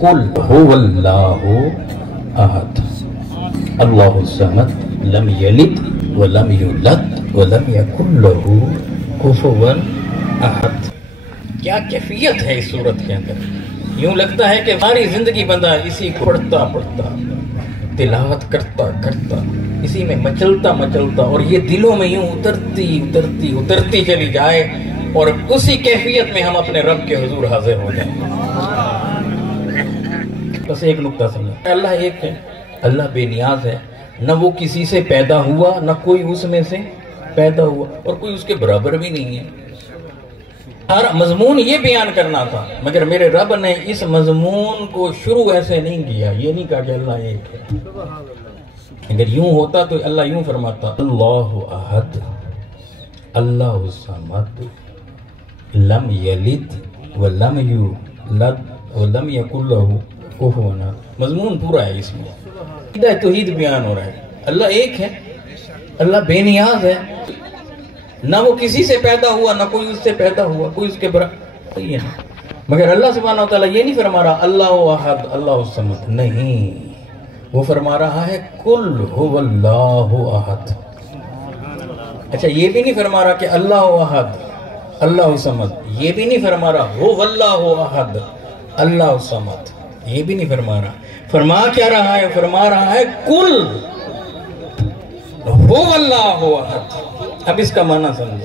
قل هو اللہ احد اللہ الصمد لم یلد ولم یولد ولم یکن لہ کفوا احد۔ کیا کیفیت ہے اس صورت کے اندر، یوں لگتا ہے کہ ساری زندگی بندہ اسی کو پڑھتا پڑھتا تلاوت کرتا کرتا اسی میں مچلتا مچلتا اور یہ دلوں میں یوں اترتی اترتی اترتی چلی جائے اور اسی کیفیت میں ہم اپنے رب کے حضور حاضر ہو جائیں۔ بس ایک نقطہ سمجھیں، اللہ ایک ہے، اللہ بے نیاز ہے، نہ وہ کسی سے پیدا ہوا نہ کوئی اس میں سے پیدا ہوا اور کوئی اس کے برابر بھی نہیں ہے۔ ہر مضمون یہ بیان کرنا تھا مگر میرے رب نے اس مضمون کو شروع ایسے نہیں کیا، یہ نہیں کہا کہ اللہ ایک ہے۔ اگر یوں ہوتا تو اللہ یوں فرماتا اللہ احد اللہ الصمد لم یلد ولم یولد ولم یکن لہ کفوا احد۔ مضمون پورا ہے اس میں، عقیدہ توحید بیان ہو رہا ہے۔ اللہ ایک ہے، اللہ بے نیاز ہے، نہ وہ کسی سے پیدا ہوا نہ کوئی اس سے پیدا ہوا، کوئی اس کے برابر یہ ہے۔ مگر اللہ سبحانہ و تعالیٰ یہ نہیں فرما رہا اللہ احد اللہ الصمد، نہیں، وہ فرما رہا ہے کل هو اللہ احد۔ اچھا یہ بھی نہیں فرما رہا کہ اللہ احد اللہ الصمد، یہ بھی نہیں فرما رہا هو اللہ احد اللہ الصمد، یہ بھی نہیں فرما رہا۔ فرما کیا رہا ہے؟ فرما رہا ہے کل هو اللہ احد۔ اب اس کا معنی سمجھے،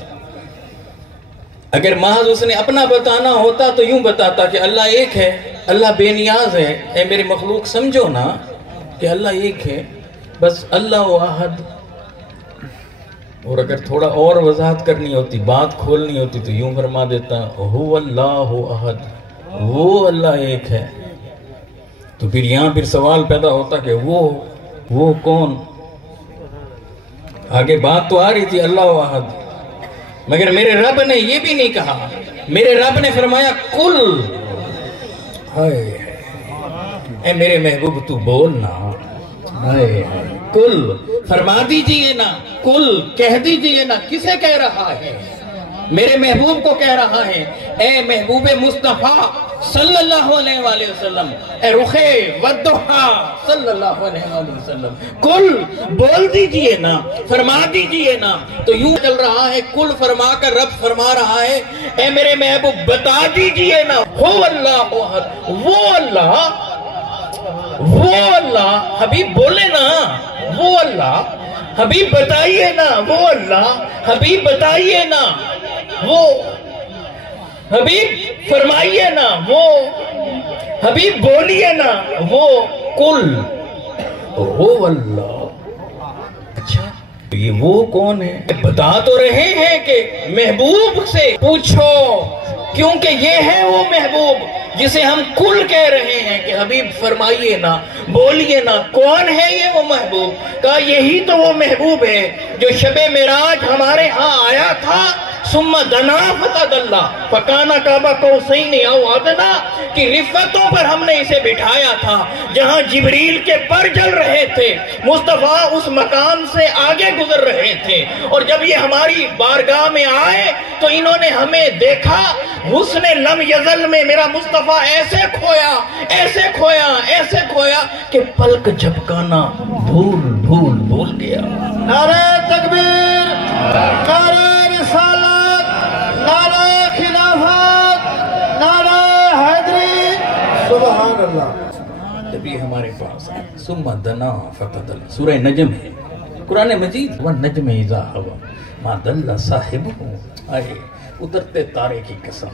اگر محض اس نے اپنا بتانا ہوتا تو یوں بتاتا کہ اللہ ایک ہے، اللہ بے نیاز ہے۔ اے میرے مخلوق سمجھو نا کہ اللہ ایک ہے، بس اللہ احد۔ اور اگر تھوڑا اور وضاحت کرنی ہوتی، بات کھولنی ہوتی تو یوں فرما دیتا هو اللہ احد، وہ اللہ ایک ہے۔ تو پھر یہاں پھر سوال پیدا ہوتا کہ وہ کون؟ آگے بات تو آ رہی تھی اللہ احد، مگر میرے رب نے یہ بھی نہیں کہا، میرے رب نے فرمایا کل، اے میرے محبوب تو بولنا، کل فرما دیجئے نا، کل کہہ دیجئے نا۔ کسے کہہ رہا ہے؟ میرے محبوب کو کہہ رہا ہے، اے محبوب مصطفیٰ صلی اللہ علیہ وآلہ وسلم، اے رخ والضحیٰ صلی اللہ علیہ وآلہ وسلم، کل بول دیجئے نا، فرما دیجئے نا۔ تو یوں چل رہا ہے، کل فرما کر رب فرما رہا ہے اے میرے محبوب بتا دیجئے نا، ہو اللہ احد، وہ اللہ، حبیب بولے نا، وہ اللہ، حبیب بتائیے نا، وہ اللہ، حبیب بتائیے نا، وہ حبیب فرمائیے نا، وہ حبیب بولیے نا، وہ کل ہو اللہ۔ اچھا یہ وہ کون ہے؟ بتا تو رہے ہیں کہ محبوب سے پوچھو، کیونکہ یہ ہے وہ محبوب جسے ہم کل کہہ رہے ہیں کہ حبیب فرمائیے نا، بولیے نا، کون ہے یہ وہ محبوب؟ کہا یہی تو وہ محبوب ہے جو شب معراج ہمارے ہاں آیا تھا، ثم دنا فتدلا فکانا کعبہ قوسین او ادنی کی رفتوں پر ہم نے اسے بٹھایا تھا جہاں جبریل کے پر جل رہے تھے، مصطفیٰ اس مقام سے آگے گزر رہے تھے، اور جب یہ ہماری بارگاہ میں آئے تو انہوں نے ہمیں دیکھا، حسن لم یزل میں میرا مصطفیٰ ایسے کھویا ایسے کھویا ایسے کھویا کہ پلک جھپکانا بھول گیا۔ نعرہ تکبیر، نعرہ رسالت، نعرہ خلافت، نعرہ حیدری، سبحان اللہ۔ جب یہ ہمارے پاس ہے ثم دنا فتدلا، سورہ نجم ہے قرآن مجید، والنجم اذا ہوا ما ضل صاحبہ، آئے اترتے تارے کی قسم۔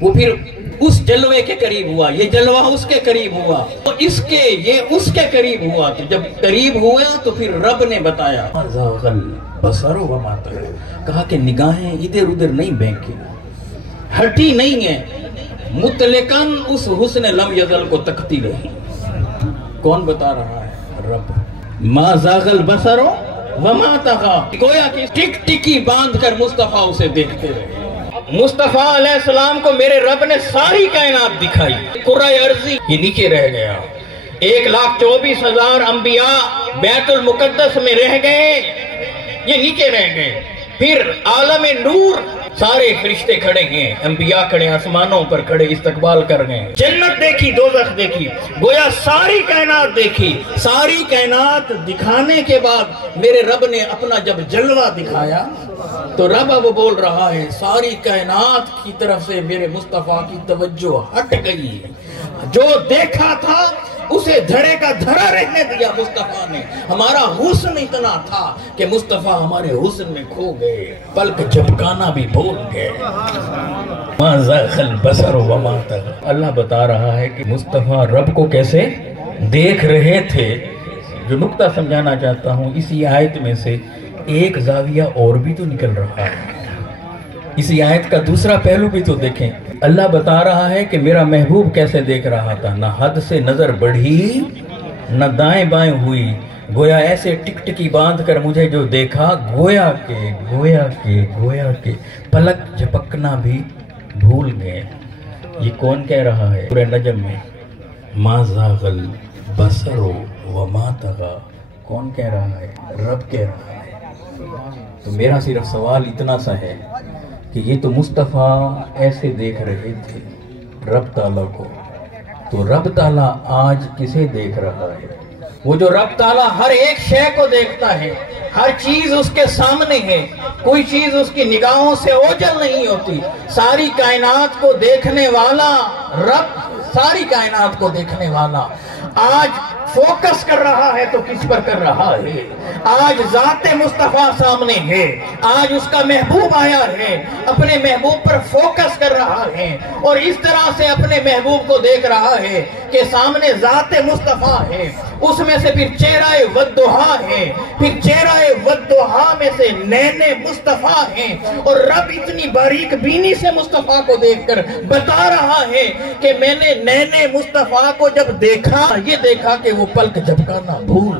وہ پھر اس جلوے کے قریب ہوا، یہ جلوہ اس کے قریب ہوا، یہ اس کے قریب ہوا، تو جب قریب ہوا تو پھر رب نے بتایا زاغ البصر وما طغى، کہا کہ نگاہیں ادھر ادھر نہیں بینکی، ہٹی نہیں ہیں، مطلقاً اس حسن لم یزل کو تکتی رہی۔ کون بتا رہا ہے؟ رب۔ ما زاغ البصر وما طغى، گویا کہ ٹک ٹکی باندھ کر مصطفیٰ اسے دیکھتے رہے۔ مصطفیٰ علیہ السلام کو میرے رب نے ساری کائنات دکھائی، کرۂ ارضی یہ نیچے رہ گیا، 1,24,000 انبیاء بیت المقدس میں رہ گئے، یہ نیچے رہ گئے، پھر عالم نور سارے فرشتے کھڑے ہیں، انبیاء کھڑے آسمانوں پر کھڑے استقبال کر گئے، جنت دیکھی، دوزخ دیکھی، گویا ساری کائنات دیکھی۔ ساری کائنات دکھانے کے بعد میرے رب نے اپنا جب جلوہ دکھایا تو رب اب بول رہا ہے ساری کائنات کی طرف سے میرے مصطفیٰ کی توجہ ہٹ گئی ہے۔ جو دیکھا تھا اسے دھڑے کا دھڑا رہنے دیا مصطفیٰ نے۔ ہمارا حسن اتنا تھا کہ مصطفیٰ ہمارے حسن میں کھو گئے، پلک جھپکانا بھی بھول گئے۔ ما زاغ البصر وما طغى۔ اللہ بتا رہا ہے کہ مصطفیٰ رب کو کیسے دیکھ رہے تھے۔ جو نقطہ سمجھانا چاہتا ہوں، اسی آیت میں سے ایک زاویہ اور بھی تو نکل رہا ہے۔ اسی آیت کا دوسرا پہلو بھی تو دیکھیں۔ اللہ بتا رہا ہے کہ میرا محبوب کیسے دیکھ رہا تھا، نہ حد سے نظر بڑھی نہ دائیں بائیں ہوئی، گویا ایسے ٹک ٹکی باندھ کر مجھے جو دیکھا، گویا کے پلک جھپکنا بھی بھول گئے۔ یہ کون کہہ رہا ہے سورہ نجم میں؟ ما زاغ البصر وما طغى۔ کون کہہ رہا ہے؟ رب کہہ رہا ہے۔ تو میرا صرف سوال اتنا سا ہے کہ یہ تو مصطفیٰ ایسے دیکھ رہے تھے رب تعالیٰ کو، تو رب تعالیٰ آج کسے دیکھ رہا ہے؟ وہ جو رب تعالیٰ ہر ایک شے کو دیکھتا ہے، ہر چیز اس کے سامنے ہے، کوئی چیز اس کی نگاہوں سے اوجھل نہیں ہوتی۔ ساری کائنات کو دیکھنے والا رب، ساری کائنات کو دیکھنے والا آج فوکس کر رہا ہے تو کس پر کر رہا ہے؟ آج ذات مصطفیٰ سامنے ہے، آج اس کا محبوب آیا ہے، اپنے محبوب پر فوکس کر رہا ہے اور اس طرح سے اپنے محبوب کو دیکھ رہا ہے کہ سامنے ذات مصطفیٰ ہے، اس میں سے پھر چہرہ والضحیٰ ہے، پھر چہرہ والضحیٰ میں سے نین مصطفیٰ ہیں، اور رب اتنی باریک بینی سے مصطفیٰ کو دیکھ کر بتا رہا ہے کہ میں نے نین مصطفیٰ کو جب دیکھا، یہ دیکھا کہ وہ پلک جھپکانا بھول۔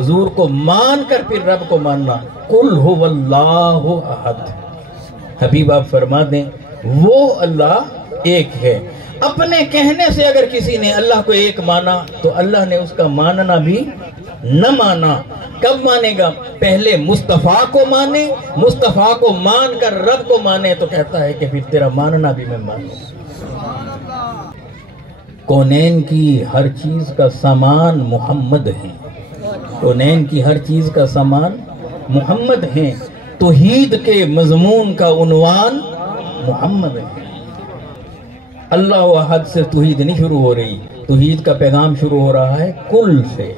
حضور کو مان کر پھر رب کو ماننا۔ قل هو اللہ احد۔ حبیب آپ فرما دیں وہ اللہ ایک ہے۔ اپنے کہنے سے اگر کسی نے اللہ کو ایک مانا تو اللہ نے اس کا ماننا بھی نہ مانا۔ کب مانے گا؟ پہلے مصطفیٰ کو مانے، مصطفیٰ کو مان کر رب کو مانے تو کہتا ہے کہ پھر تیرا ماننا بھی میں مانوں۔ کونین کی ہر چیز کا سامان محمد ہے، کونین کی ہر چیز کا سامان محمد ہے، توحید کے مضمون کا عنوان محمد ہے۔ اللہ احد سے توحید نہیں شروع ہو رہی، توحید کا پیغام شروع ہو رہا ہے کل سے۔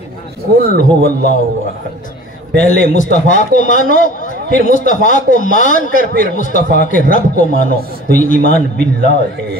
کل هو اللہ احد۔ پہلے مصطفیٰ کو مانو، پھر مصطفیٰ کو مان کر پھر مصطفیٰ کے رب کو مانو، تو یہ ایمان باللہ ہے۔